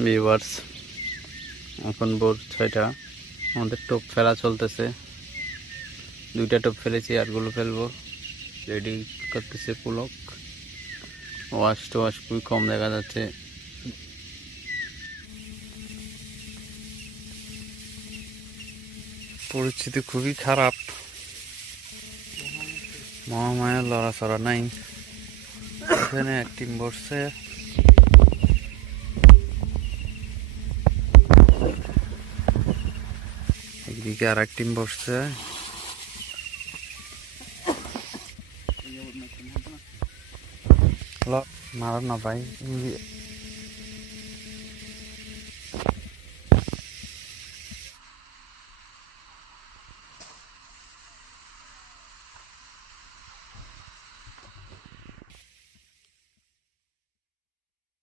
Viewers, এখন ভোর 6টা। আমাদের টোপ ফেলা চলতেছে। 2টা টোপ ফেলেছি, আরগুলো ফেলবো। রেডি করতেছে পুলক। ওয়াশ টোয়াশ খুবই কম দেখা যাচ্ছে। পরিস্থিতি খুবই খারাপ। মহামায়া লড়াচড়া নাই। এখানে এক টিম বসছে। একদিকে আর এক টিম বসছে। মারো না ভাই।